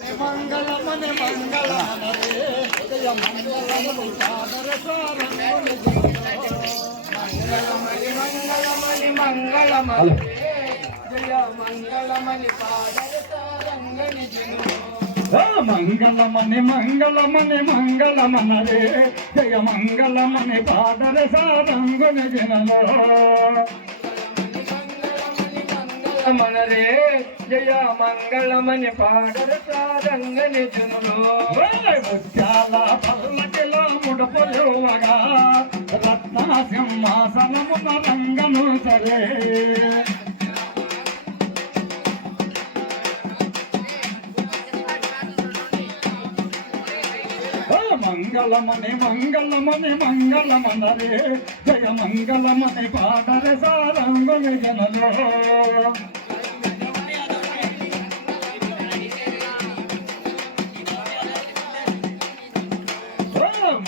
మని మంగళమనరే జయ మంగళములు మంగళమని మంగళమని మంగళమని జయ మంగళమని మంగళమని మంగళమని మంగళమనరే జయ మంగళమని పాదర సారంగుని జనలో మనదే జయ మంగళమని పాడర సారంగని జనులు. ఓయ్! ముత్యాల పల్లకిలో ముడుపులువగా రత్న సింహాసనమున రంగను సరే ఓ మంగళమని మంగళమని మంగళమనరే జయ మంగళమని పాదర సారంగుని జనలో.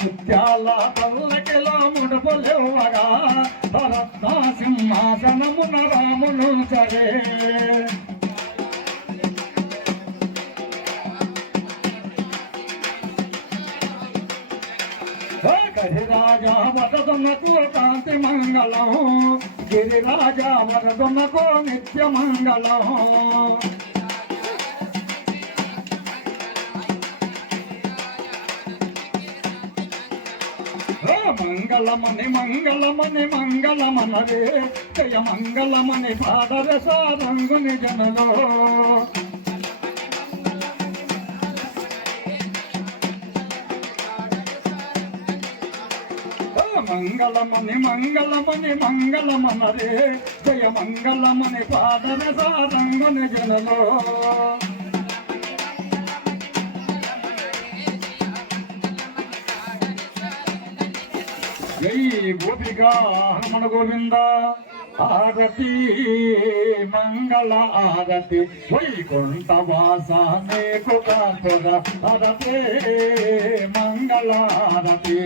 ముత్యాల పల్లకిలో ముడుపులేవగా భరత సింహాసనమున రామును సరే గిరిరాజా వరదనకు కాంతి మంగళం. గిరిరాజా వరదనకు నిత్య మంగళం. మంగళమణి మంగళమణి మంగళమని మంగళమనరే జయ మంగళమణి పాదరస రంగుని జనలో. మంగళమణి మంగళమణి మంగళమనరే జయ మంగళమణి పాదరస రంగుని జనలో. జై గోపికా హనుమన గోవింద ఆరతి మంగళ ఆరతి వైకుంఠవాస మేకు కాంతద హరతే మంగళ ఆరతి